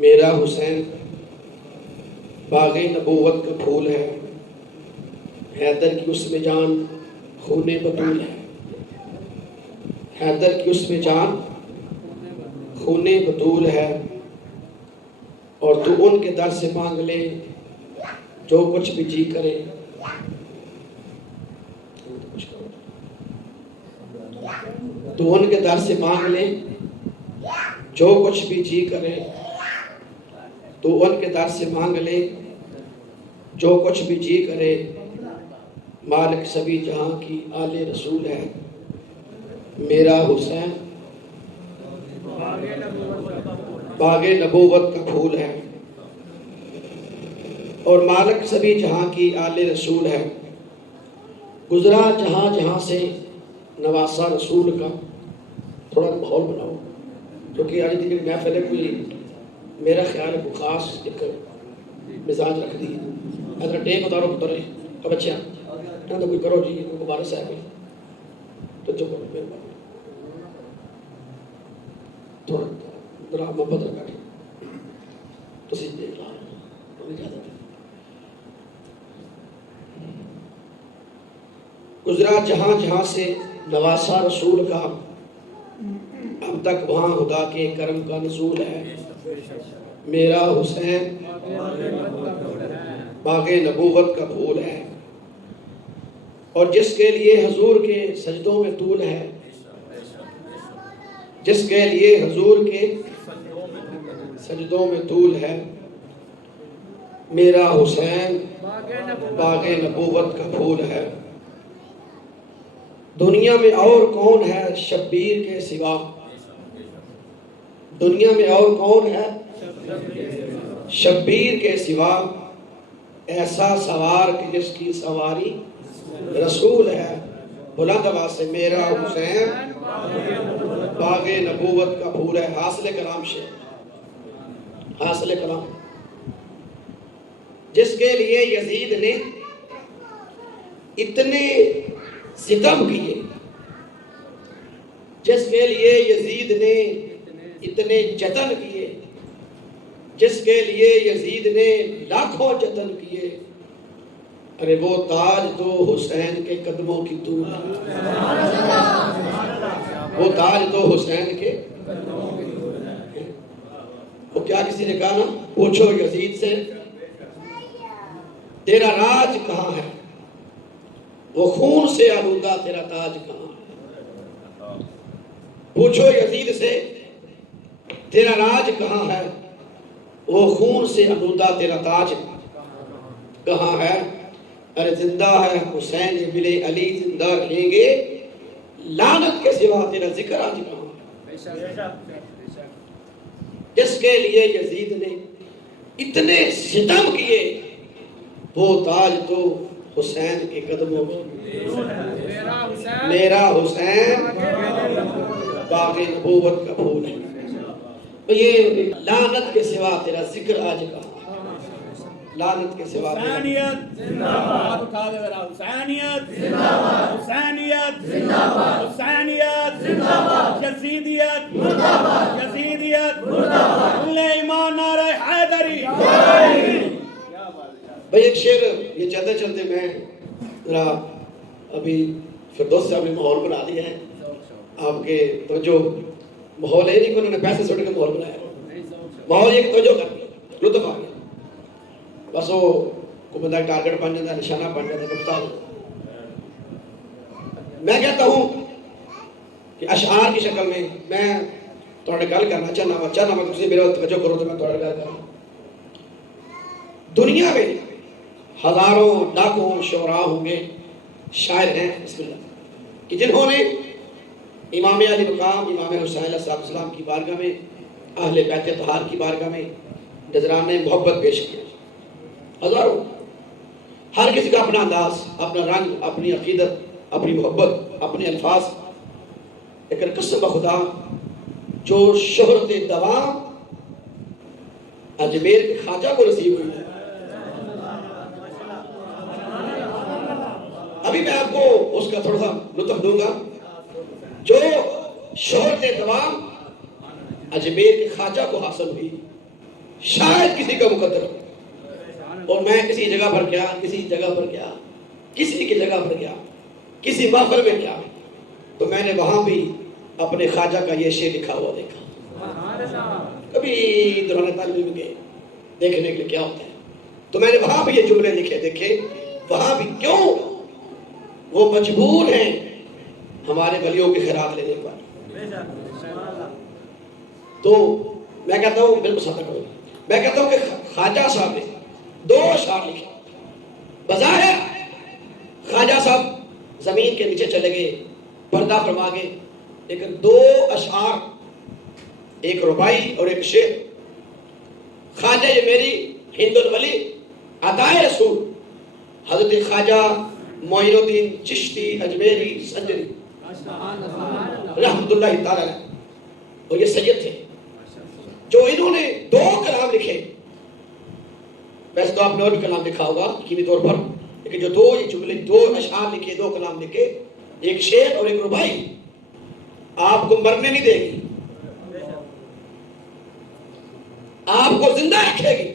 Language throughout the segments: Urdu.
میرا حسین باغ نبوت کا پھول ہے، حیدر کی اس میں جان خون بطول ہے، حیدر کی اس میں جان خون بطول ہے، اور تو ان کے در سے مانگ لے جو کچھ بھی جی کرے۔ تو ان کے در سے مانگ لے جو کچھ بھی جی کرے، تو ان کے در سے مانگ لے جو کچھ بھی جی کرے، مالک سبھی جہاں کی آل رسول ہے، میرا حسین باغ نبوت کا پھول ہے، اور مالک سبھی جہاں کی آل رسول ہے۔ گزرا جہاں جہاں سے نواسا رسول کا۔ تھوڑا ماحول بناؤ، کیونکہ آج کی محفل ہے، کوئی میرا خیال ہے کوئی خاص ایک مزاج رکھ دی ہے۔ اگر ٹیک اتارو پتر ہے اب اچھا نہ تو کوئی کرو جی، کوئی مبارس ہے تو چپ کرو، میرے بات تھوڑا ذرا محبت رکھا تو سی دیکھ لا اجازت۔ گزرا جہاں جہاں سے نواسا رسول کا، اب تک وہاں خدا کے کرم کا نزول ہے، میرا حسین باغ نبوت کا پھول ہے، اور جس کے لیے حضور کے سجدوں میں طول ہے، جس کے لیے حضور کے سجدوں میں طول ہے، میرا حسین باغ نبوت کا پھول ہے۔ دنیا میں اور کون ہے شبیر کے سوا، دنیا میں اور کون ہے شبیر کے سوا، ایسا سوار کہ جس کی سواری رسول ہے۔ بلند آواز سے میرا حسین باغ نبوت کا پھول ہے۔ حاصل کلام شیخ، حاصل کلام، جس کے لیے یزید نے اتنے ستم کیے، جس کے لیے یزید نے اتنے جتن کیے، جس کے لیے یزید نے لاکھوں جتن کیے، ارے وہ تاج تو حسین کے قدموں کی طول ہے، وہ تاج تو حسین کے قدموں کی طول ہے۔ وہ کیا کسی نے کہا نا، پوچھو یزید سے تیرا راج کہاں ہے، وہ خون سے آلودہ تیرا تاج کہاں ہے۔ پوچھو یزید سے تیرا راج کہاں ہے، وہ خون سے آلودہ تیرا تاج کہاں ہے۔ ارے زندہ ہے حسین ملے علی، زندہ رہیں گے لعنت کے سوا تیرا ذکر آج کہاں ہے۔ جس کے لیے یزید نے اتنے ستم کیے، وہ تاج تو حسین کے قدموں میں، میرا حسین باغ نبوت کا پھول ہے۔ تو یہ لعنت کے سوا تیرا ذکر آج کہاں، لعنت کے سوا حسینیت زندہ باد، اٹھا دے ذرا، حسینیت زندہ باد، حسینیت زندہ باد، حسینیت زندہ باد، یزیدیت مردہ باد، یزیدیت مردہ باد، کل ایمان نعرہ حیدری۔ بھئی ایک شعر یہ چلتے چلتے میں ذرا ابھی فردوس صاحب نے ماحول بنا دیا ہے، آپ کے توجہ ماحول ہے نہیں کہ انہوں نے پیسے سوٹے کا ماحول بنایا، ماحول یہ کہ توجہ کر لیا، لطف آ گیا، بس وہ کو بندہ ٹارگٹ بن جاتا ہے، نشانہ بن جاتا ہے، کپتان۔ میں کہتا ہوں کہ اشعار کی شکل میں تھوڑے گل کرنا چاہنا میں تجھے میرا توجہ کرو تو میں تھوڑے گل کرنا۔ دنیا میں ہزاروں لاکھوں شعراء ہوں گے، شاعر ہیں بسم اللہ، کہ جنہوں نے امام علی مقام امام حسین علیہ السلام کی بارگاہ میں، اہل بیت طہار کی بارگاہ میں نذرانے محبت پیش کیا، ہزاروں، ہر کسی کا اپنا انداز، اپنا رنگ، اپنی عقیدت، اپنی محبت، اپنے الفاظ، لیکن قسم خدا جو شہرت دوام اجمیر کے خواجہ کو نصیب ہوئی ہے۔ ابھی میں آپ کو اس کا تھوڑا سا لطف دوں گا، جو شہرت دوام اجمیر کے خواجہ کو حاصل ہوئی، شاید کسی کا مقدر ہو۔ اور میں کسی جگہ پر گیا، کسی کی جگہ پر گیا، کسی محفل میں گیا، تو میں نے وہاں بھی اپنے خواجہ کا یہ شعر لکھا ہوا دیکھا۔ کبھی دوران تعلیم گئے دیکھنے کے لیے کیا ہوتا ہے، تو میں نے وہاں بھی یہ جملے لکھے دیکھے، وہاں بھی کیوں وہ مجبور ہیں ہمارے ولیوں کی خیرات لینے پر۔ تو میں کہتا ہوں، بالکل ساتھ کرو، میں کہتا ہوں کہ خواجہ صاحب نے 2 اشعار لکھے۔ بظاہر خواجہ صاحب زمین کے نیچے چلے گئے، پردہ فرما گئے، لیکن 2 اشعار، ایک ربائی اور ایک شعر۔ خواجہ یہ میری ہند الولی عطائے رسول حضرت خواجہ معین الدین چشتی اجمیری سنجری رحمت اللہ تعالی علیہ، اور یہ سید تھے جو انہوں نے 2 کلام لکھے۔ ویسے تو آپ نے اور بھی کلام لکھا ہوگا یقینی طور پر، لیکن جو 2 یہ جملے 2 اشعار لکھے، 2 کلام لکھے، ایک شعر اور ایک ربائی، آپ کو مرنے نہیں دے گی، آپ کو زندہ رکھے گی۔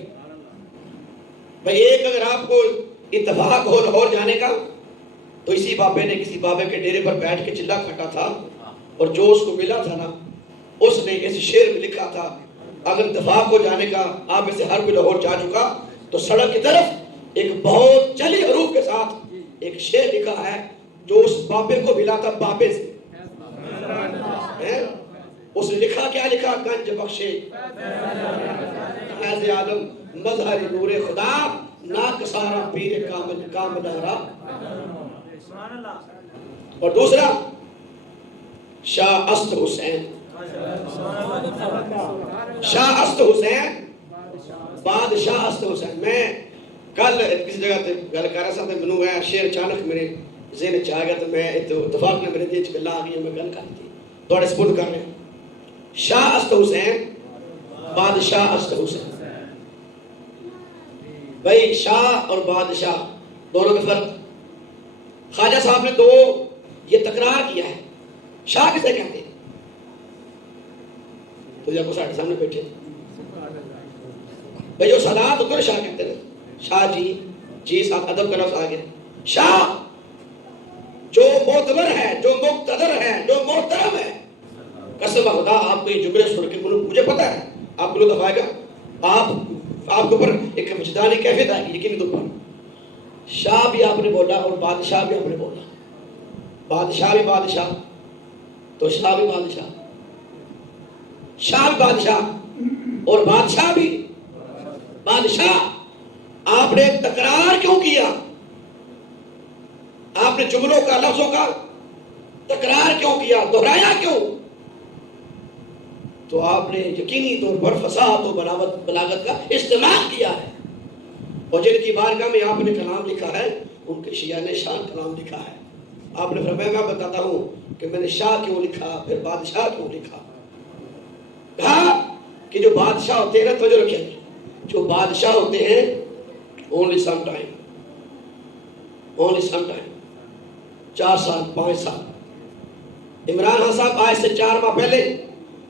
بھئی ایک اگر آپ کو اتفاق ہو لاہور جانے کا، تو اسی بابے نے کسی بابے کے ڈیرے پر بیٹھ کے چلا کھٹا تھا، اور جو اس کو ملا تھا نا، اس نے اس شعر میں لکھا تھا، اگر اتفاق ہو جانے کا آپ اسے ہر کوئی لاہور جا چکا، تو سڑک کی طرف ایک بہت جلی حروف کے ساتھ ایک شعر لکھا ہے جو اس بابے کو ملا تھا، بابے سے۔ اس نے لکھا، کیا لکھا؟ گنج بخشے فیض عالم مظہر نور خدا، ناکسارا پیر کاملارا۔ اور دوسرا شاہ است حسین، شاہ است حسین، بادشاہ است حسین۔ میں کل کسی جگہ تے گل کر رہا تھا، تو منو ہے شعر اچانک میرے ذہن چ آ گیا، تو میں اتفاق نے میرے دل چ گل آ گئی، میں گل کر دی تھوڑے سپورٹ کر رہے ہیں۔ شاہ است حسین، بادشاہ است حسین۔ بھائی شاہ اور بادشاہ دونوں میں فرق۔ خواجہ صاحب نے 2 یہ تکرار کیا ہے۔ شاہ کسے کہتے ہیں؟ تو جب وہ ساڑھے سامنے بیٹھے، بھائی جو سادات ہوتے ہیں شاہ کہتے ہیں، شاہ جی، جی ساتھ ادب کا لفظ آ گیا۔ شاہ جو معتبر ہے، جو مقتدر ہے، جو محترم ہے۔ قسم خدا آپ کو یہ جملے سن کے مجھے پتا ہے آپ کو لطف آئے گا، آپ کے اوپر ایک وجدانی کیفیت آئے گی یقینی طور پر۔ شاہ بھی آپ نے بولا اور بادشاہ بھی آپ نے بولا، بادشاہ بھی بادشاہ، تو شاہ بھی بادشاہ، شاہ بھی بادشاہ اور بادشاہ بھی بادشاہ۔ آپ نے تکرار کیوں کیا؟ آپ نے جملوں کا، لفظوں کا تکرار کیوں کیا، دہرایا کیوں؟ تو آپ نے یقینی طور پر فصاحت و بلاغت کا استعمال کیا ہے، اور جن کی بارگاہ میں آپ نے کلام لکھا ہے ان کے شیان شان کلام لکھا ہے۔ آپ نے فرمایا، میں بتاتا ہوں کہ میں نے شاہ کیوں لکھا، پھر بادشاہ کیوں لکھا۔ کہا کہ جو بادشاہ ہوتے ہیں نا، توجہ رکھیں، جو بادشاہ ہوتے ہیں only sometime 4 سال 5 سال۔ عمران خان صاحب آج سے 4 ماہ پہلے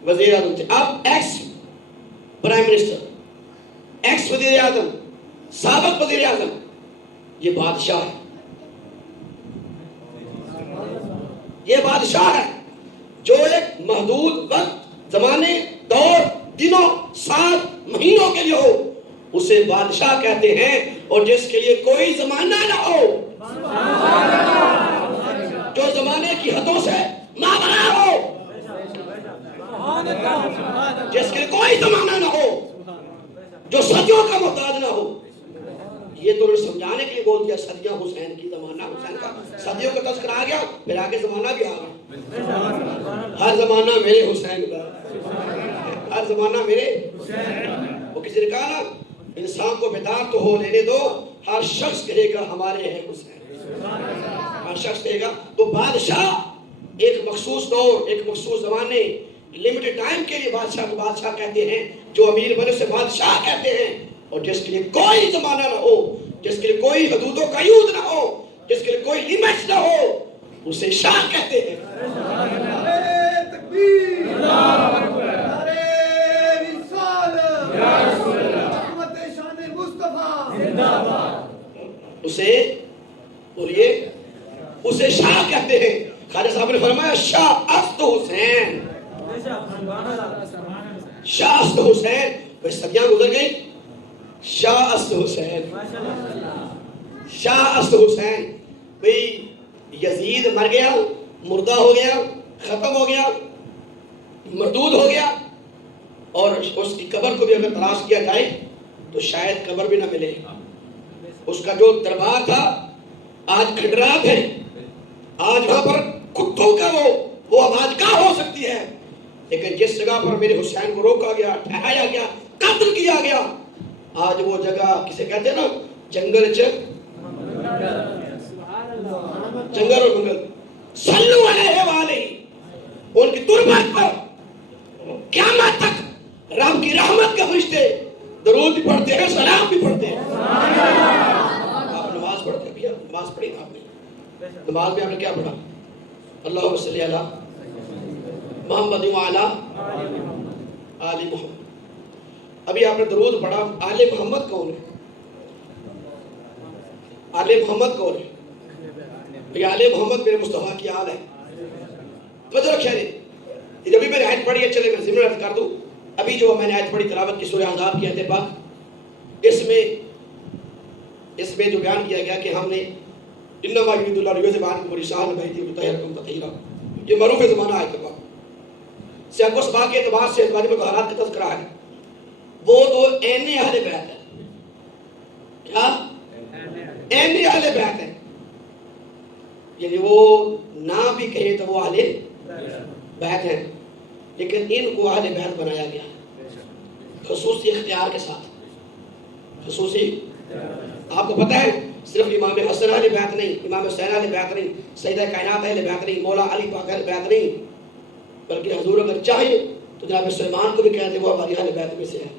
وزیر اعظم تھے، اب ایکس پرائم منسٹر، ایکس وزیر اعظم، سابق وزیر اعظم، یہ بادشاہ ہے، یہ بادشاہ ہے جو ایک محدود وقت، زمانے، دور، دنوں، سال، مہینوں کے لیے ہو، اسے بادشاہ کہتے ہیں۔ اور جس کے لیے کوئی زمانہ نہ ہو، جو زمانے کی حدوں سے مابرا ہو، جس کے لیے کوئی زمانہ نہ ہو، جو صدیوں کا محتاج نہ ہو۔ یہ تو سمجھانے کے لیے بول دیا صدیوں حسین کی، زمانہ حسین کا، صدیوں کا تذکرہ آ گیا، پھر آگے زمانہ بھی آ گیا۔ ہر زمانہ میرے حسین کا، ہر زمانہ میرے حسین۔ وہ کسی نے کہا نا، انسان کو بیدار تو ہو لینے دو، ہر شخص کہے گا ہمارے ہیں حسین، ہر شخص کہے گا۔ تو بادشاہ ایک مخصوص دور، ایک مخصوص زمانے، لمیٹڈ ٹائم کے لیے بادشاہ کو بادشاہ کہتے ہیں، جو امیر بنے سے بادشاہ کہتے ہیں۔ اور جس کے لیے کوئی زمانہ نہ ہو، جس کے لیے کوئی حدود و قیود نہ ہو، جس کے لیے کوئی لیمٹس نہ ہو، اسے شاہ کہتے ہیں۔ تکبیر، اللہ اکبر، نعرہ رسالت، یا رسول اللہ۔ اسے بولیے اسے شاہ کہتے ہیں. خواجہ صاحب نے فرمایا شاہ است حسین, شاہ است حسین. بس صدیاں گزر گئی, شاہ است حسین, شاہ است حسین. بھئی یزید مر گیا, مردہ ہو گیا, ختم ہو گیا, مردود ہو گیا, اور اس کی قبر کو بھی اگر تلاش کیا جائے تو شاید قبر بھی نہ ملے. اس کا جو دربار تھا آج کھنڈرات ہے, آج وہاں پر کتوں کا وہ آواز گاہ ہو سکتی ہے, لیکن جس جگہ پر میرے حسین کو روکا گیا, ٹھہرایا گیا, قتل کیا گیا, آج وہ جگہ کسے کہتے ہیں نا, جنگل جنگل اور منگل. صلو علیہ وآلہ, ان کی تربت پر قیامت تک رب کی رحمت کے فرشتے درود بھی پڑھتے ہیں, سلام بھی پڑھتے ہیں. آپ نماز پڑھتے ہیں, نماز پڑھی آپ نے, نماز میں آپ نے کیا پڑھا؟ اللہم صلی علی محمد وعلی آل محمد. ابھی آپ نے درود پڑھا, آل محمد کون ہے؟ آل محمد کون ہے؟ یہ آل محمد میرے مصطفیٰ کی آل ہے. توجہ رکھیں جی, جب بھی میں نے آیت پڑھی ہے, چلے میں ضمن رد کر دوں. ابھی جو میں نے آیت پڑھی تلاوت کی سورہ احزاب کی آیت پاک, اس میں جو بیان کیا گیا کہ ہم نے انما یرید اللہ لیذہب عنکم الرجس بیتی ویطہرکم تطہیرا, یہ معروف زمانہ ہے. سیاق و سباق کے اعتبار سے واجب طہارت کا تذکرہ ہے. وہ تو عین اہل بیت ہے. کیا عین اہل بیت ہے, یعنی وہ نہ بھی کہے تو وہ اہل بیت ہے, لیکن ان کو اہل بیت بنایا گیا خصوصی اختیار کے ساتھ. خصوصی, آپ کو پتہ ہے صرف امام حسن اہل بیت نہیں, امام حسین اہل بیت نہیں, سیدہ کائنات اہل بیت نہیں, مولا علی پاک اہل بیت نہیں, بلکہ حضور اگر چاہیں تو جناب سلیمان کو بھی کہتے وہ ہماری اہل بیت میں سے ہے.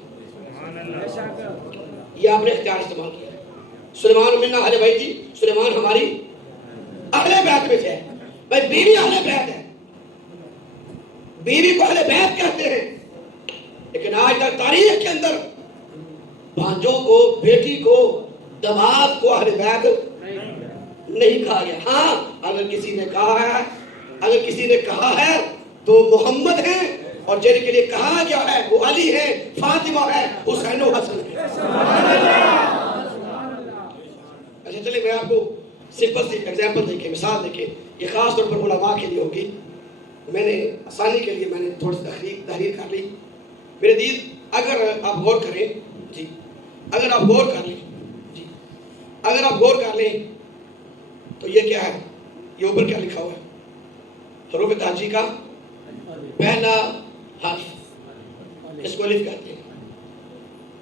یہ آپ نے اختیار استعمال کیا ہے. سلیمان منا اہل بیت جی, سلیمان ہماری اہل بیت میں سے ہے. بھائی بیوی اہل بیت ہے, بیوی کو اہل بیت کہتے ہیں, لیکن آج تک تاریخ کے اندر بھانجوں کو, بیٹی کو, دماد کو اہل بیت نہیں کہا گیا. ہاں اگر کسی نے کہا ہے, اگر کسی نے کہا ہے تو محمد ہیں, اور جن کے لیے کہا گیا ہے وہ علی ہے, فاطمہ ہے, حسین و حسن ہے. اچھا چلے میں آپ کو سمپل سی ایگزامپل دیکھیں, مثال دیکھیں, یہ خاص طور پر علماء کے لیے ہوگی. میں نے آسانی کے لیے میں نے تھوڑی سی تحریر کر لی. میرے دید اگر آپ غور کریں جی, اگر آپ غور کر لیں جی, اگر آپ غور کر لیں تو یہ کیا ہے, یہ اوپر کیا لکھا ہوا ہے؟ حروف تہجی کا پہلا حرف, اس کو الف کہتے ہیں.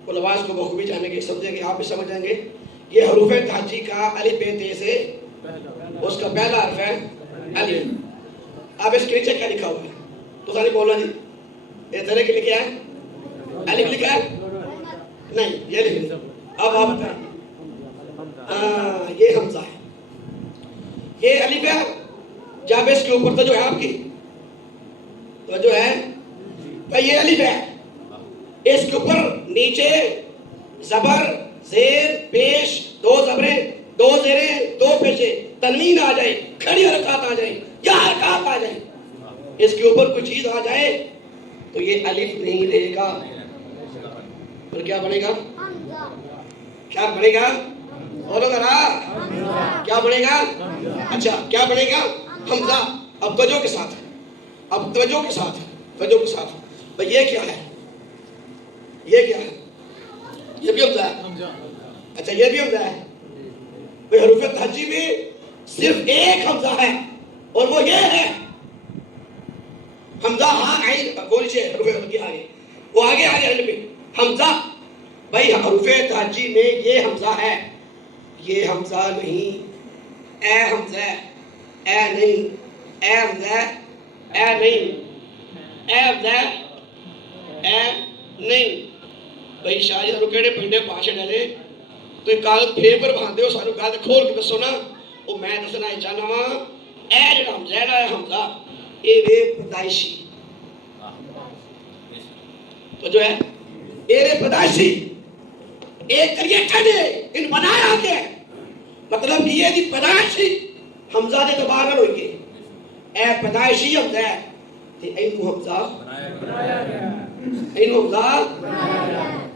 علماء اس کو بخوبی جانیں گے, سمجھیں گے, آپ بھی سمجھ جائیں گے. یہ حروف تہجی کا الف بے تے سے اس کا پہلا حرف ہے الف. اب اس کے نیچے کیا لکھا ہوا ہے؟ تو ساری بولنا جی, اس طرح کے لکھا ہے الف لکھا ہے نہیں, یہ لکھ. اب آپ بتائیں, ہاں یہ حمزہ ہے, یہ الف ہے. جب اس کے اوپر تو جو ہے آپ کی تو جو ہے یہ الف ہے, اس کے اوپر نیچے زبر, زیر, پیش, دو زبریں, دو زیریں, دو پیشے, تنوین آ جائے, کھڑی حرکات آ جائیں یا حرکات آ جائیں, اس کے اوپر کوئی چیز آ جائے تو یہ الف نہیں رہے گا, پھر کیا بنے گا؟ کیا بنے گا؟ بولو ذرا, کیا بنے گا؟ اچھا کیا بنے گا؟ حمزہ. اب توجہ کے ساتھ, اب توجہ کے ساتھ, توجہ کے ساتھ. بھئی یہ کیا ہے؟ یہ کیا ہے؟ یہ بھی حمزہ ہے. اچھا یہ بھی حمزہ ہے. بھئی حروف تہجی میں صرف ایک حمزہ ہے اور وہ یہ ہے حمزہ. ہاں عین کون سے حروف تہجی آگے, وہ آگے عین میں حمزہ. بھئی حروف تہجی میں یہ حمزہ ہے, یہ حمزہ نہیں. اے حمزہ, اے نہیں, اے حمزہ, اے نہیں, اے حمزہ, اے نہیں. بھئی شاہ جی سانو کہڑے پنڈے پاشے ڈالے تو ایک کاغذ پیپر باندھے ہو, سانو کاغذ کھول کے دسو نا, وہ میں دسنا ہے چاہنا وا اے جڑا حمزہ ہے نا, حمزہ اے وے پیدائشی. تو جو ہے اے وے پیدائشی, ایک کریٹر نے ان بنایا کہ مطلب یہ دی پیدائشی حمزہ دے اعتبار نہ ہوئی اے پیدائشی حمزہ ہے تے اینو حمزہ بنایا گیا اینو حمزہ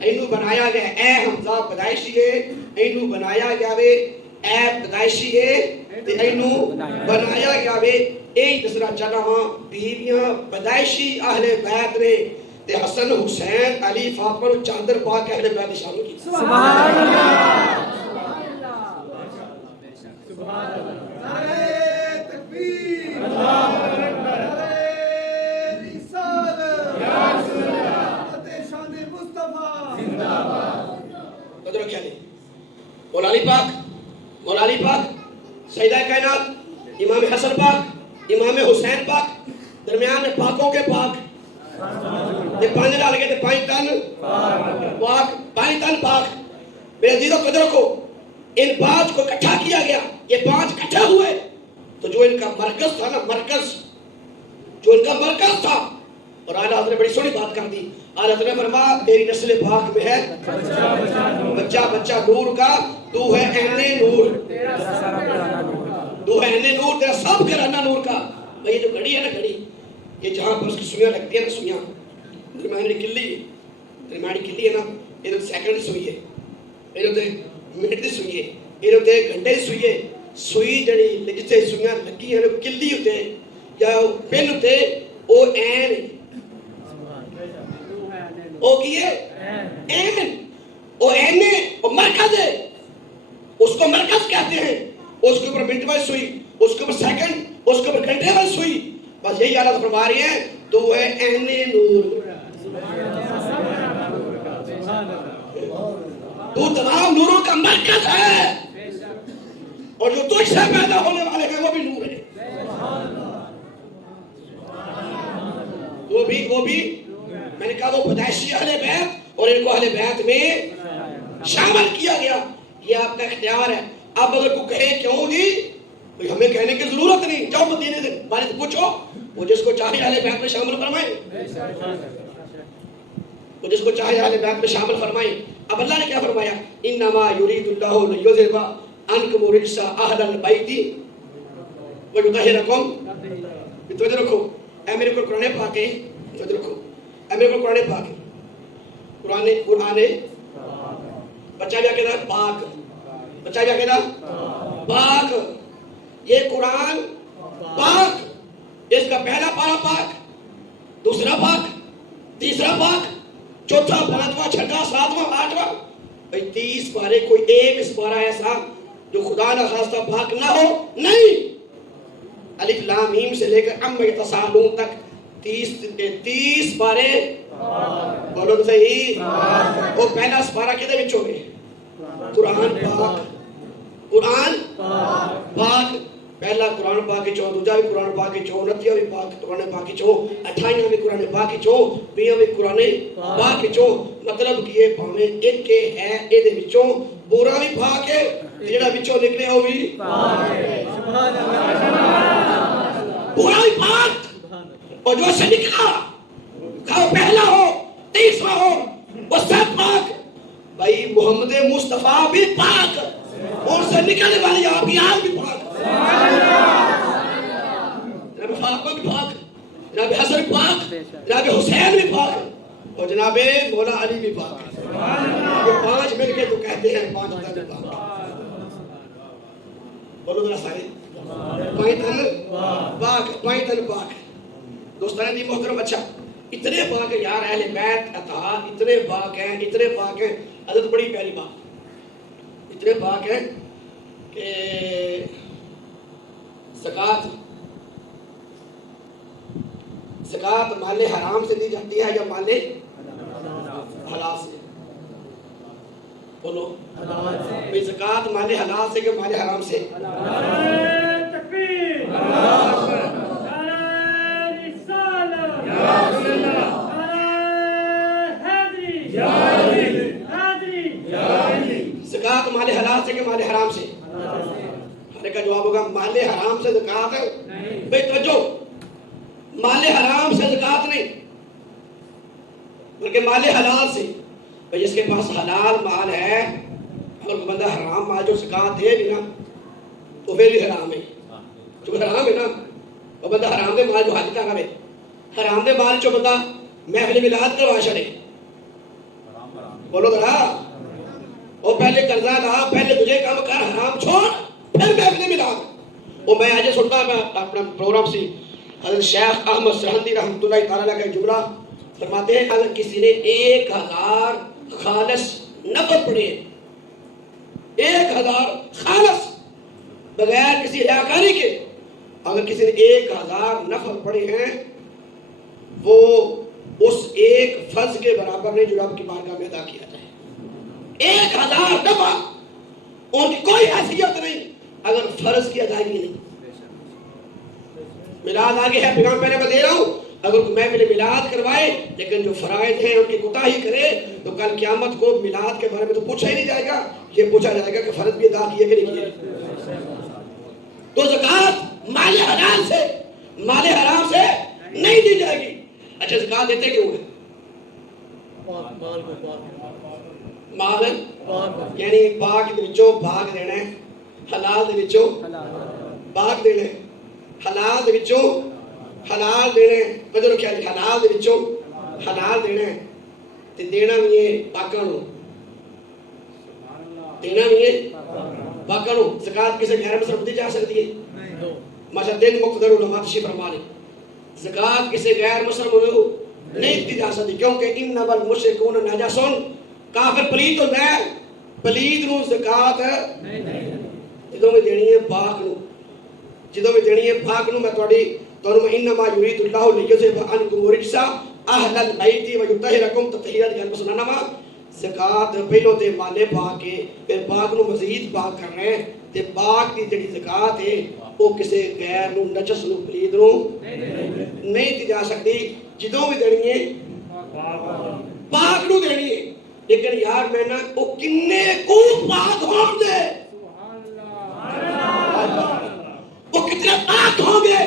اینو بنایا گیا اے حمزہ پیدائشی ہے اینو بنایا گیا وے اے پیدائشی ہے تے اینو بنایا گیا وے ایک دوسرا جگہ ہاں بیویاں پیدائشی اہل بیت نے تے حسن حسین علی فاطمہ چادر پا کے اہل بیت شامل کی سبحان اللہ سبحان اللہ نعرہ تکبیر اللہ اکبر نعرہ رسالت یا رسول اللہ شان مصطفی زندہ باد قدر کیا نہیں مولا علی پاک سیدہ کائنات امام حسن پاک امام حسین پاک درمیان میں پاکوں کے پاک یہ پانی ڈال گئے تھے پانی تن پاک میرے عزیزوں قدر کو ان پانچ کو اکٹھا کیا گیا یہ پانچ اکٹھا ہوئے تو جو ان کا مرکز تھا نا مرکز جو ان کا مرکز تھا اور آلہ حضرت نے بڑی سونی بات کر دی آلہ حضرت نے فرمایا تیری نسل پاک میں ہے بچہ بچہ نور کا تو ہے اہل نور تو ہے اہل نور تیرا سب گھرانہ نور کا یہ جو گھڑی ہے نا گھڑی یہ جہاں پر اس کی سویاں لگتی ہیں نا سویاں درمیانی کلی ہے نا یہ تو سیکنڈ دی سوئی ہے یہ تو منٹ دی سوئی ہے یہ تو گھنٹے دی سوئی ہے سوئی جڑی جتنے سویاں لگی ہیں کلی ہوتے یا پن ہوتے وہ این وہ کی ہے این وہ این وہ مرکز ہے اس کو مرکز کہتے ہیں اس کے اوپر منٹ والی سوئی اس کے اوپر سیکنڈ اس کے اوپر گھنٹے والی سوئی بس یہی حالت فرما رہی ہے تو ہے اہل نور تو تمام نوروں کا مرکز ہے اور جو تجھ سے پیدا ہونے والے ہیں وہ بھی نور ہے وہ بھی میں نے کہا وہ پیدائشی اہل بیت اور ان کو اہل بیت میں شامل کیا گیا یہ آپ کا اختیار ہے اب اگر کو کہے کیوں نہیں ہمیں کہنے کی ضرورت نہیں جاؤ مدینے سے بارے سے پوچھو وہ جس کو چاہے اہل بیت میں شامل فرمائیں وہ جس کو چاہے اہل بیت میں شامل فرمائیں اب اللہ نے کیا فرمایا انما یرید اللہ لیذھب عنکم الرجس اہل البیت ویطہرکم توجہ رکھو اے میرے کو قرآن پاک ہے توجہ رکھو اے میرے کو قرآن پاک ہے قرآن بچہ بھی کہتا ہے پاک بچہ کیا کہتا پاک یہ قرآن پاک اس کا پہلا پارا پاک دوسرا پاک تیسرا پاک چوتھا پانچواں چھٹا ساتواں آٹھواں بھئی 30 پارے کوئی ایک اس پارا ایسا جو خدا نہ خواستہ پاک نہ ہو نہیں الف لام میم سے لے کر عما یتساءلون تک 30 پارے بولو تو صحیح وہ پہلا سپارہ کدے وچ ہوگے قرآن پاک پہلا قرآن پاک کی چو دوجا بھی قرآن پاک کی چو 29 بھی قرآن پاک کی چو 28 بھی قرآن پاک کی چو 20 بھی قرآن پاک کی چو مطلب کہ یہ پاویں ایک کے ہے اے دے وچوں برا بھی پاک ہے جڑا وچوں نکلے او بھی پاک ہے سبحان اللہ برا بھی پاک اور جو سے نکلا کھاؤ پہلا ہو تیسرا ہو وہ سب پاک بھائی محمد مصطفیٰ بھی پاک اور سے نکلنے والی آپ بھی پاک جناب فاطمہ بھی پاک جناب حسن بھی پاک جناب حسین بھی پاک اور جناب مولا علی بھی پاک یہ 5 مل کے تو کہتے ہیں 5 تن پاک بولو ذرا سارے 5 تن پاک دوستان دی محترم اچھا اتنے پاک ہیں یار اہل بیت اطہار اتنے پاک ہیں حضرت بڑی پیاری بات اتنے پاک ہیں کہ زکوٰۃ مال حرام سے دی جاتی ہے یا مال حلال سے بولو بھئی زکوٰۃ مال حلال سے کہ مال حرام سے تکبیر زکوٰۃ مال حلال سے کہ مال حرام سے ہر کا جواب ہوگا مال حرام سے زکوٰۃ بھئی توجہ مال حرام سے زکوٰۃ نہیں بلکہ مال حلال سے بھئی جس کے پاس حلال مال ہے اگر کوئی بندہ حرام مال جو زکات دے بھی نا تو پھر بھی حرام ہے، جو حرام ہے نا وہ بندہ حرام دے مال جو حاجت کرے، حرام دے مال جو بندہ محفل میلاد کروا چھڑے، بولو ذرا، وہ پہلے قرضہ لا، پہلے تجھے کام کر، حرام چھوڑ، پھر محفل میلاد۔ وہ میں آج سنتا میں اپنا پروگرام سی حضرت شیخ احمد سرہندی رحمۃ اللہ تعالیٰ کا جملہ فرماتے ہیں، اگر کسی نے 1000 خالص نفل پڑھے، 1000 خالص بغیر کسی ریاکاری کے، اگر کسی نے 1000 نفل پڑھے ہیں، وہ اس ایک فرض کے برابر نہیں جو رب کی بارگاہ میں ادا کیا جائے۔ 1000 دفعہ، ان کی کوئی حیثیت نہیں اگر فرض کی ادائیگی نہیں۔ میلاد آگے ہے، پیغام پہلے میں دے رہا ہوں، اگر کوئی محفل میلاد کروائے لیکن جو فرائض ہیں ان کی کوتاہی کرے تو کل قیامت کو میلاد کے بارے میں تو پوچھا ہی نہیں جائے گا، یہ پوچھا جائے گا کہ فرض بھی ادا کیے کہ نہیں کیے۔ تو زکات مال حلال سے، مال حرام سے نہیں دی جائے گی۔ اچھا زکات دیتے کیوں ہیں؟ مال یعنی پاک دے وچوں بھاگ دینا ہے، حلال دے وچوں بھاگ دینا ہے، حلال دے وچوں حلال دینا ہے، بدل کیا ہے، حلال دے وچوں حلال دینا ہے، تے دینا بھی ہے پاکاں نوں، دینا بھی ہے پاکاں نوں۔ زکات کسی غیر مسلم دی جا سکتی ہے؟ ماشاء دن مقتدر علماء تشریف فرما لیں، زکات کسی غیر مسلم کو نہیں دی جا سکتی، کیونکہ انما المشرکون نجس، کافر پلید ہوتا ہے، پلید نوں زکات جدوں میں دینی ہے پاک نوں، جدوں میں دینی ہے پاک نوں۔ میں تہاڈی انما یرید اللہ لیذھب عنکم الرجس اہل البیت ویطہرکم تطہیرا۔ گل سنانا، زکات پہلو تے مالے پا کے پھر پاک نوں مزید پاک کرنا ہے، تے پاک دی جڑی زکات ہے وہ کسی غیر نوں نجس نوں پلید نوں نہیں دی جا سکتی، جدوں بھی دینی ہے پاک نوں دینی ہے۔ لیکن یار میں نا وہ کنے کو پاک ہوں گے، وہ کتنے پاک ہوں گے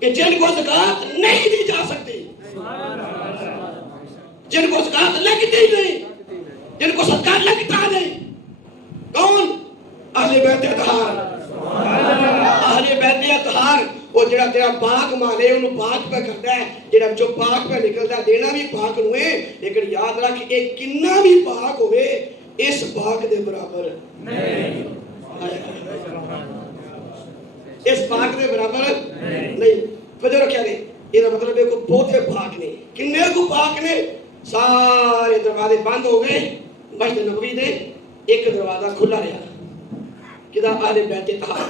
کہ جن کو زکات نہیں دی جا سکتی، جن کو زکات لگتی نہیں، جن کو صدقہ لگتا نہیں۔ کون؟ اہل بیت اطہار، اہل بیت اطہار۔ وہ جڑا تیرا پاک مال ہے انہوں پاک پہ کرتا ہے، جڑا جو پاک پہ نکلتا ہے دینا بھی پاک ہوئے، لیکن یاد رکھ ایک کنہ بھی پاک ہوئے اس پاک دے برابر نہیں، اس پاک دے برابر نہیں۔ فجر کیا نہیں، یہ مطلب ہے کہ بہتے پاک نہیں، کنے کو پاک نے، سارے دروازے بند ہو گئے، مسجد نبوی دے ایک دروازہ کھلا رہا، کدا اہل بیت اطہار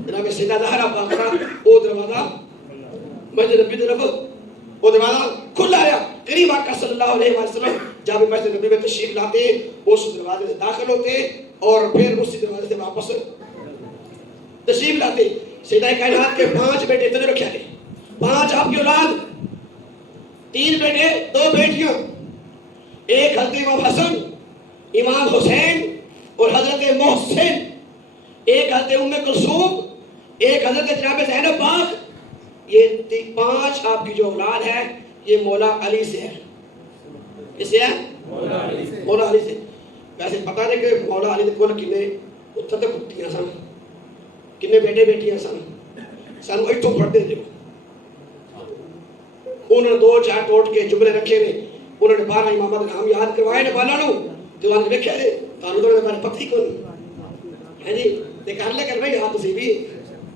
جناب سیدہ زہرا پاک کا وہ دروازہ مسجد نبی طرف وہ دروازہ کھلا رہا۔ کریم آقا صلی اللہ علیہ وسلم جب مسجد نبی میں تشریف لاتے اس دروازے سے داخل ہوتے اور پھر اسی دروازے سے واپس تشریف لاتے۔ سیدہ کائنات کے 5 بیٹے اتنے رکھے گئے، 5 آپ کی اولاد، 3 بیٹے 2 بیٹیاں، ایک حضرت امام حسن، امام حسین اور حضرت محسن، ایک حضرت ام کلثوم، ایک حضرت جناب زینب پاک۔ یہ 5 آپ کی جو اولاد ہے یہ مولا علی سے ہے۔ کس سے ہے؟ مولا علی سے۔ ویسے پتہ نہیں کہ مولا علی کو کنے اتر تے کتیاں سن، کنے بیٹے بیٹیاں سن، سانو ایتھوں پڑھتے دیو۔ انہوں نے 2-4 ٹوٹ کے جملے رکھے نے، انہوں نے 12 امامہ دے نام یاد کروائے نے بالا نو، تو انہوں نے لکھیا ہے تانوں تو بارے پتہ ہی کوئی ہے جی، تے کر لے کرنا یاد تسی بھی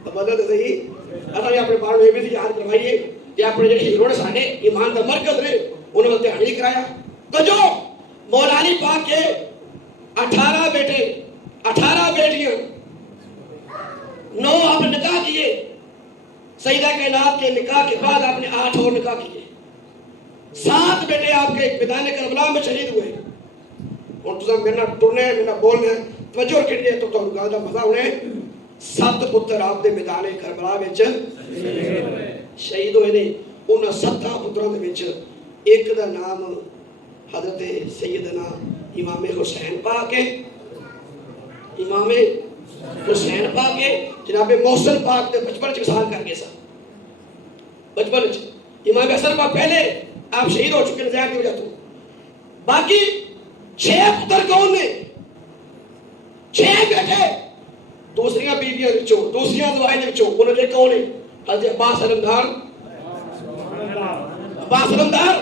بدل تے صحیح۔ اساں اپنے بارے میں بھی یاد کروائیے کہ اپنے جڑے ہیرو نے ساڈے ایمان دا مرکز نے انہوں نے دھیان نہیں کرایا۔ تو جو مولا علی پاک کے 18 بیٹے 18 بیٹیاں، 9 آپ نے نکاح کیے، سیدہ کائنات کے نکاح کے بعد آپ نے 8 اور نکاح کیے، 7 بیٹے آپ کے میدان کربلا میں شہید ہوئے۔ اور تساں میرا ٹرنے میرا بولنا توجہ کیجیے تو تہاڈوں گل دا مزہ ہونا ہے۔ 7 پتر آپ دے میدان کربلا وچ شہید ہوئے نے۔ انہاں 7 پتراں دے وچ ایک دا نام حضرت سیدنا امام حسین پاک ہے، امام حسین پاک ہے۔ جناب محسن پاک تے بچپن وچ وصال کر گئے سن، بچپن وچ۔ امام حسن پاک پہلے آپ شہید ہو چکے ہیں زہر کی وجہ تو۔ باقی 6 پتر کون نے؟ بیویاں وچوں دوسریاں دعائیں دے وچوں انہاں دے کون ہے حضرت عباس علمدار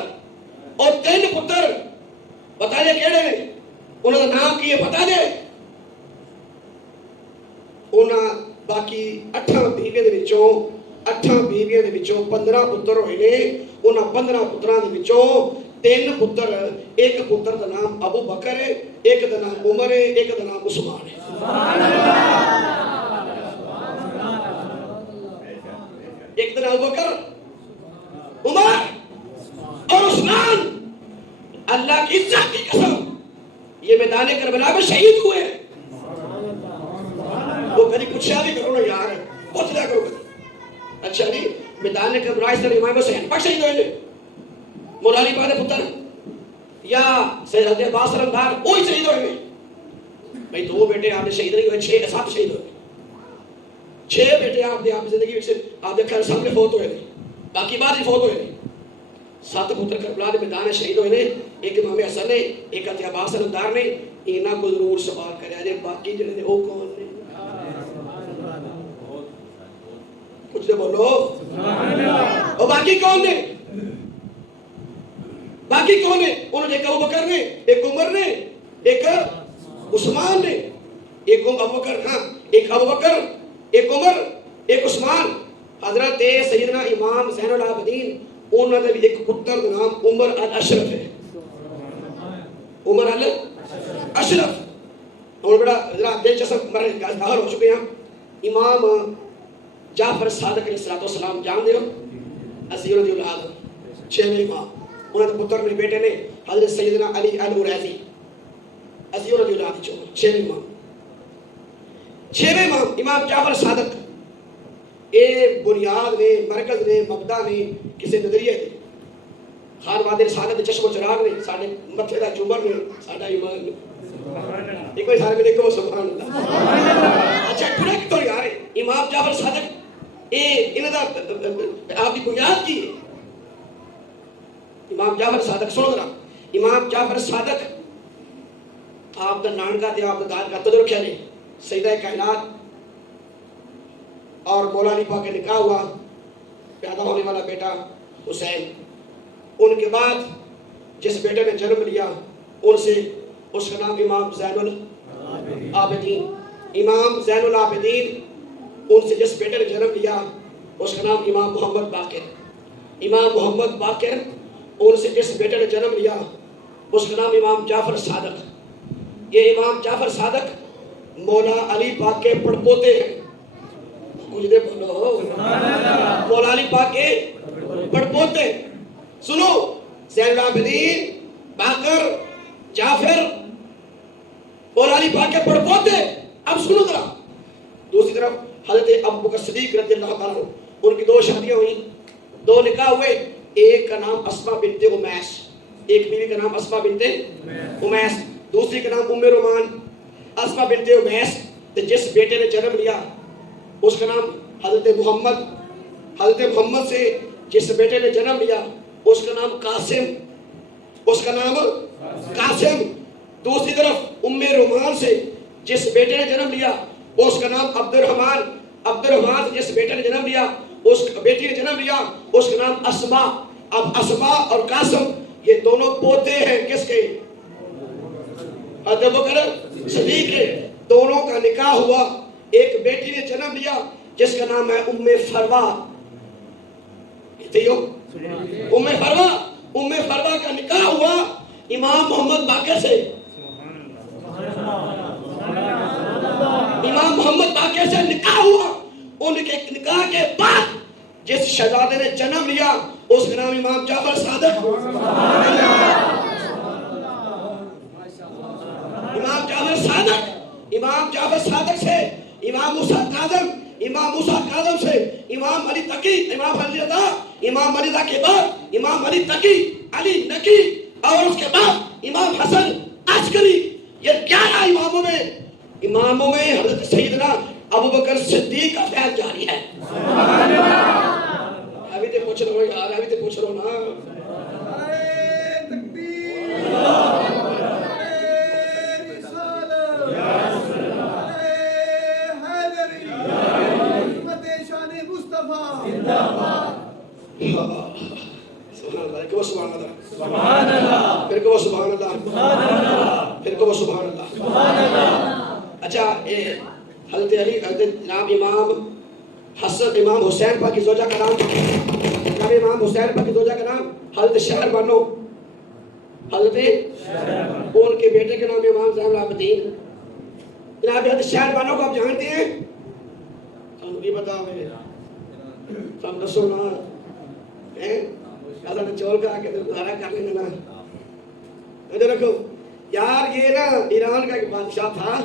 اور 3 پتر بتا دے کیڑے نے انہاں دا نام کی ہے پتا دے انہاں باقی 8 بیویاں دے وچوں 15 پتر ہوئے نے انہاں 15 پتراں دے وچوں 3 پتر ایک پتر دا نام ابو بکر ہے ایک دا نام عمر ہے ایک دا نام عثمان ہے ایک دا نام ابو بکر عمر اور عثمان اللہ کی عزت کی قسم یہ میدان کربلا میں شہید ہوئے ہیں وہ کبھی کچھ بھی کرو نا یار بہت زیادہ کرو کبھی اچھا جی میدان کربلا اس طرح امام حسین پاک شہید ہوئے مولا علی پاک دے پتر یا سید حضرت عباس علمدار وہی شہید ہوئے بھائی 2 بیٹے آپ نے شہید نہیں ہوئے 7 شہید ہوئے 6 بیٹے آپ نے آپ زندگی میں آپ دیکھا سامنے فوت ہوئے باقی بعد ہی فوت ہوئے 7 پتر کربلا دے میدان شہید ہوئے نے ایک امام حسن نے ایک حضرت عباس علمدار نے انہاں کو ضرور سوال کریا جے باقی جڑے نے او کون نے کچھ دے بولو اور باقی کون نے انہوں نے ایک ابو بکر نے ایک عمر نے ایک عثمان نے ایک ابو بکر ایک عمر ایک عثمان حضرت سیدنا امام زین العابدین انہوں نے بھی ایک پتر نام عمر الاشرف ہے عمر الاشرف اور بڑا دلچسپ مرے ظاہر ہو چکے ہیں امام جعفر صادق علیہ السلام جان دے ہو اسیر دی اولاد 6ویں امام انہوں نے پتر نے بیٹے نے حضرت سیدنا علی العریضی اسیر دی اولاد 6ویں امام امام جعفر صادق اے بنیاد نے مرکز نے مبدا نے کسی نظریے نے خان وادی رسالت چشم و چراغ نے ساڈے متھے دا چوبر نے ساڈا ایمان نے ایک کوئی سارے ملے کو سبحان اللہ اچھا پورا کی تو یار امام جعفر صادق اے انہاں دا آپ دی بنیاد کی ہے امام جعفر صادق سنو ذرا امام جعفر صادق آپ دا نانکا تے آپ دا دادکا تو رکھیا نے سیدہ کائنات اور مولا علی پاک کے نکاح ہوا پیدا ہونے والا بیٹا حسین ان کے بعد جس بیٹے نے جنم لیا ان سے اس کا نام امام زین العابدین ان سے جس بیٹے نے جنم لیا اس کا نام امام محمد باقر ان سے جس بیٹے نے جنم لیا اس کا نام امام جعفر صادق یہ امام جعفر صادق مولا علی پاک کے پڑپوتے ہیں کچھ دے بولو مولا علی پاک کے پڑپوتے سنو زین العابدین باقر جعفر مولا علی پاک کے پڑپوتے اب سنو ذرا دوسری طرف حضرت ابو بکر صدیق رضی اللہ تعالیٰ عنہ ان کی 2 شادیاں ہوئیں 2 نکاح ہوئے ایک کا نام اسماء بنت امیس ایک بیوی کا نام اسماء بنت امیس دوسری کا نام ام رومان اسماء بنت امیس جس بیٹے نے جنم لیا اس کا نام حضرت محمد سے جس بیٹے نے جنم لیا اس کا نام قاسم دوسری طرف ام رومان سے جس بیٹے نے جنم لیا اس کا نام عبد الرحمن سے جس بیٹے نے جنم لیا اس کا نام اسماء اب اسماء اور قاسم یہ دونوں پوتے ہیں کس کے حضرت ابو بکر صدیق کے دونوں کا نکاح ہوا ایک بیٹی نے جنم لیا جس کا نام ہے ام فروا کا نکاح ہوا امام محمد باقر سے نکاح ہوا ان کے نکاح کے بعد جس شہزادے نے جنم لیا اس کا نام امام جعفر صادق امام جعفر صادق سے امام موسیٰ کاظم سے امام علی تقی امام علی رضا امام علی رضا کے بعد امام علی تقی علی نقی اور اس کے بعد امام حسن عسکری یہ 11 اماموں میں حضرت سیدنا ابو بکر صدیق کا فیض جاری ہے ابھی تے پوچھ رہو یار ابھی تے پوچھ رہو نا اچھا حضرت علی حضرت جناب امام حسن امام حسین پاک کی زوجہ کا نام جناب امام حسین پاک کی زوجہ کا نام حضرت شہر بانو حضرت ان کے بیٹے کے نام امام زین العابدین جناب حضرت شہر بانو کو آپ جانتے ہیں سن بھی بتا میں سن دسو نا حضرت چول کا آکے گزارا کر لیں نا ادھر رکھو یار یہ نا ایران کا ایک بادشاہ تھا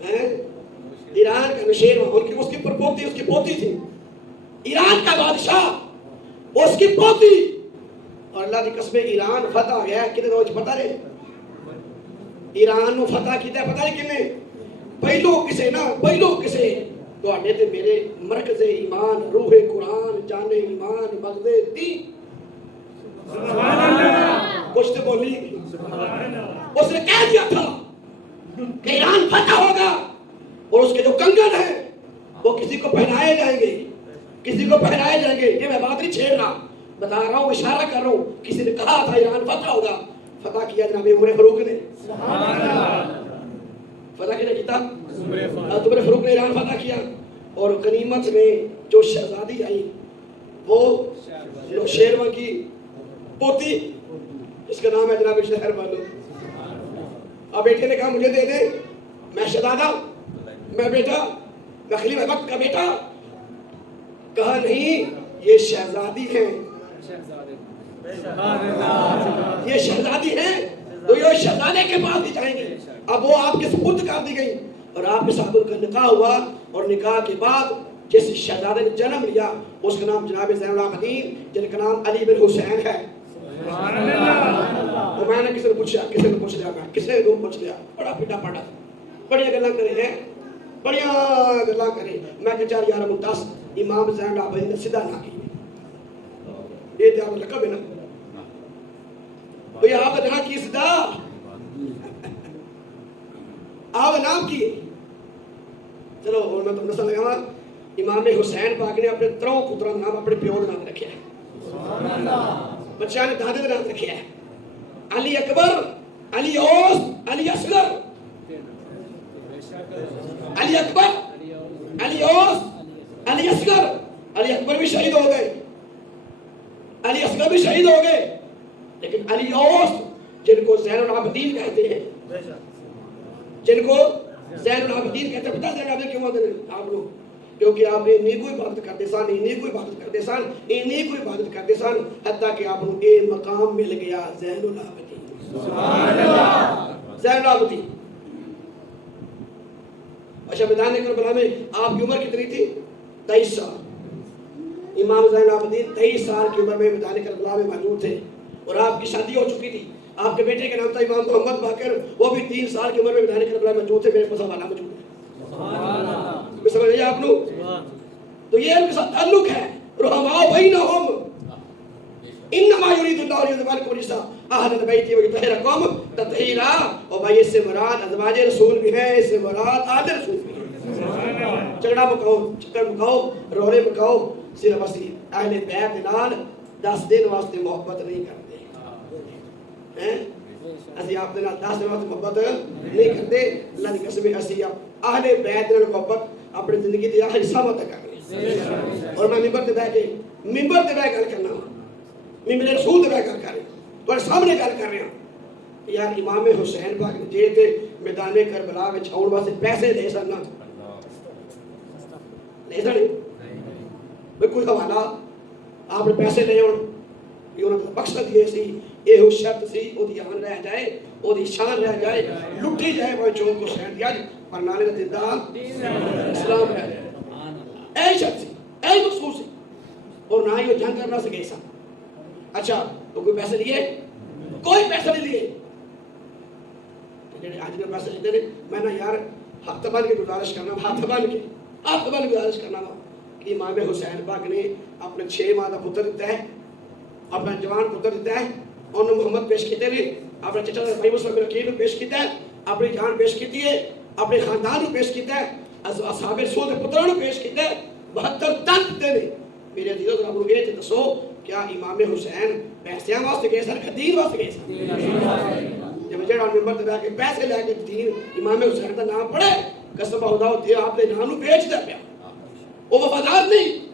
ایران کا نشیر اس کی پرپوتی اس کی پوتی تھی ایران کا بادشاہ اس کی پوتی اور اللہ کی قسم ایران فتح ہو گیا کتنے روز پتہ رہے ایران نو فتح کیتا ہے پتہ نہیں کنے پہلو کسے تو آنے تھے میرے مرکز ایمان روح قرآن جان ایمان مغز دین سبحان اللہ کچھ تو بولی اس نے کہہ دیا تھا کہ ایران فتح ہوگا اور اس کے جو کنگن ہیں وہ کسی کو پہنائے جائیں گے یہ میں بات نہیں چھیڑ رہا بتا رہا ہوں اشارہ کر رہا ہوں کسی نے کہا تھا ایران فتح ہوگا فتح کیا جناب عمر فاروق نے فتح کیا عمر فاروق نے ایران فتح کیا اور غنیمت میں جو شہزادی آئی وہ شیروان کی پوتی اس کا نام ہے جناب شہر بانو اب بیٹے نے کہا مجھے دے دے میں شہزادہ میں بیٹا میں خلیفہ وقت کا بیٹا کہا نہیں یہ شہزادی ہیں یہ شہزادی ہیں تو یہ شہزادے کے پاس بھی جائیں گے اب وہ آپ کے سپرد کر دی گئی اور آپ کے ساتھ ان کا نکاح ہوا اور نکاح کے بعد جس شہزادے نے جنم لیا اس کا نام جناب زین العابدین جن کا نام علی بن حسین ہے تو میں نے کسی نے پوچھ لیا بڑا پیٹا پڑا بڑی گلاں کرے ہیں بڑیاں گلاں کرے میں کہ چار یار مدس امام زین العابدین نے سیدھا نہ کی یہ تے آپ لقب ہے نا تو یہ آپ کا کی سیدھا آپ نام کی چلو اور میں تم نسل لگا امام حسین پاک نے اپنے تروں پتروں کا نام اپنے پیو کا نام رکھا ہے سبحان اللہ بچہ نے دادے کا نام رکھا ہے علی اکبر علی اوس علی اصغر علی اکبر علی اوس علی اصغر علی اکبر بھی شہید ہو گئے علی اصغر بھی شہید ہو گئے لیکن علی اوس جن کو زین العابدین کہتے ہیں جن کو زین العابدین کہتے ہیں پتہ زین العابدین کیوں ہوتے ہیں آپ لوگ کیونکہ آپ نے انہی کو عبادت کرتے سن حتیٰ کہ آپ نے ایک مقام مل گیا زین العابدین سبحان اللہ زین العابدین اچھا میدان کربلا میں آپ کی عمر کتنی تھی 23 سال امام زین العابدین 23 سال کی عمر میں میدان کربلا میں موجود تھے اور آپ کی شادی ہو چکی تھی آپ کے بیٹے کا نام تھا امام محمد باقر وہ بھی 3 سال کی عمر میں میدان کربلا میں موجود تھے میرے پاس حوالہ موجود ہے سبحان اللہ سمجھ رہے آپ لوگ تو یہ ان کے ساتھ تعلق ہے رحماء بینہم انما یرید اللہ لیذهب عنکم الرجس اہل البیت ویطہرکم تطہیرا اور بھائی اس سے مراد ازواج رسول بھی ہیں اس سے مراد آل رسول بھی ہیں جھگڑا مکاؤ چکر مکاؤ رولے مکاؤ صرف اسی اہل بیت نال 10 دن واسطے محبت نہیں کرتے اسی آپ دے نال 10 دن واسطے محبت نہیں کرتے اللہ کی قسم اسی اہل بیت نال محبت اپنی زندگی دی آخری حصہ مت کرنی اور میں ممبر تے بیٹھ گل کرنا ممبر رسول تے بیٹھ گل کر رہا تواڈے سامنے گل کر رہا یار امام حسین پاک نے جے تے میدان کربلا وچ آਉਣ واسطے پیسے دے سن لے سن کوئی حوالہ آپ نے پیسے لے آن یہ انہوں نے مقصد یہ سی یہ شرط سی وہ دی آن رہ جائے وہ دی شان رہ جائے لٹھی جائے وہ جو کو سین دیا پر نانے کا زندہ اسلام رہ جائے اے شرط سی اے مقصود سی اور نہ ہی وہ جنگ کرنا سکے سا اچھا تو کوئی پیسے لیے کوئی پیسے نہیں لیے جنہیں آج میں پیسے لیتے ہیں میں نے یار ہاتھ بن کے گزارش کرنا ہاتھ بن کے گزارش کرنا کہ امام حسین پاک نے اپنے 6 ماہ کا پتر دیتا ہے اپنا جوان پتر دیتا ہے انہوں محمد پیش کیتے ہیں اپنے چچا بھائی مسلم بن عقیل پیش کیتا ہے اپنی جان پیش کیتی ہے اپنے خاندان کو پیش کیتا ہے اصحاب رسول کے پتروں کو پیش کیتا ہے 72 تن دیتے ہیں میرے عزیزو ذرا آپ یہ دسو کیا امام حسین پیسے واسطے گئے سن کہ دین واسطے گئے سن جب جڑا نمبر تے بیٹھ کے پیسے لے کے دین امام حسین دا نام پڑھے قسم خدا تے آپ دے نام نو بیچ دے پیا وہ وفادار نہیں